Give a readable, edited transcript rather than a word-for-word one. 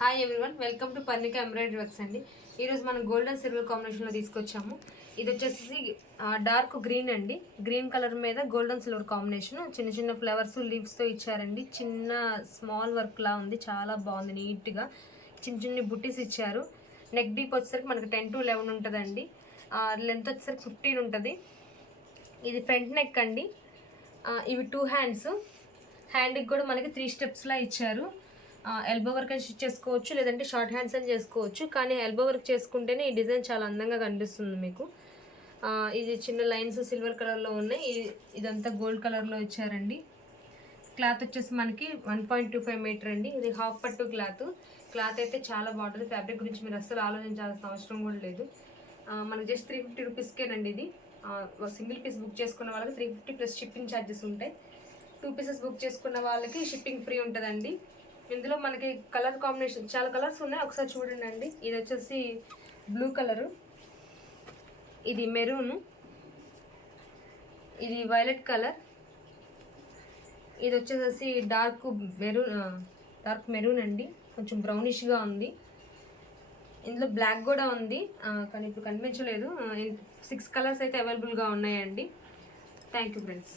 Hi everyone, welcome to Parnika embroidery works అండి. ఈరోజు మనం గోల్డ్ అండ్ సిల్వర్ కాంబినేషన్లో తీసుకొచ్చాము. ఇది వచ్చేసి డార్క్ గ్రీన్ అండి. గ్రీన్ కలర్ మీద గోల్డ్ అండ్ సిల్వర్ కాంబినేషన్, చిన్న చిన్న ఫ్లవర్స్ లీవ్స్తో ఇచ్చారండి. చిన్న స్మాల్ వర్క్ లా ఉంది, చాలా బాగుంది. నీట్గా చిన్న చిన్న బుట్టీస్ ఇచ్చారు. నెక్ డీప్ వచ్చేసరికి మనకి 10 to 11 ఉంటుందండి. లెంత్ వచ్చేసరికి 15 ఉంటుంది. ఇది ఫ్రంట్ నెక్ అండి. ఇవి 2 హ్యాండ్స్. హ్యాండ్కి కూడా మనకి 3 స్టెప్స్లా ఇచ్చారు. ఎల్బో వర్క్ అని స్టిచ్ చేసుకోవచ్చు, లేదంటే షార్ట్ హ్యాండ్స్ అని చేసుకోవచ్చు. కానీ ఎల్బో వర్క్ చేసుకుంటేనే ఈ డిజైన్ చాలా అందంగా కనిపిస్తుంది మీకు. ఇది చిన్న లైన్స్ సిల్వర్ కలర్లో ఉన్నాయి. ఇదంతా గోల్డ్ కలర్లో ఇచ్చారండి. క్లాత్ వచ్చేసి మనకి 1.25 మీటర్ అండి. ఇది హాఫ్ పట్టు క్లాత్. క్లాత్ అయితే చాలా బాగుంటుంది. ఫ్యాబ్రిక్ గురించి మీరు అస్సలు ఆలోచించాల్సిన అవసరం కూడా లేదు. మనకి జస్ట్ 350 రూపీస్కేనండి ఇది. సింగిల్ పీస్ బుక్ చేసుకున్న వాళ్ళకి 350 ప్లస్ షిప్పింగ్ ఛార్జెస్ ఉంటాయి. 2 పీసెస్ బుక్ చేసుకున్న వాళ్ళకి షిప్పింగ్ ఫ్రీ ఉంటుందండి. ఇందులో మనకి కలర్ కాంబినేషన్ చాలా కలర్స్ ఉన్నాయి, ఒకసారి చూడండి అండి. ఇది వచ్చేసి బ్లూ కలరు, ఇది మెరూను, ఇది వైలెట్ కలర్, ఇది వచ్చేసి డార్క్ మెరూన్ అండి, కొంచెం బ్రౌనిష్గా ఉంది. ఇందులో బ్లాక్ కూడా ఉంది, కానీ ఇప్పుడు కనిపించలేదు. 6 కలర్స్ అయితే అవైలబుల్గా ఉన్నాయండి. Thank you friends.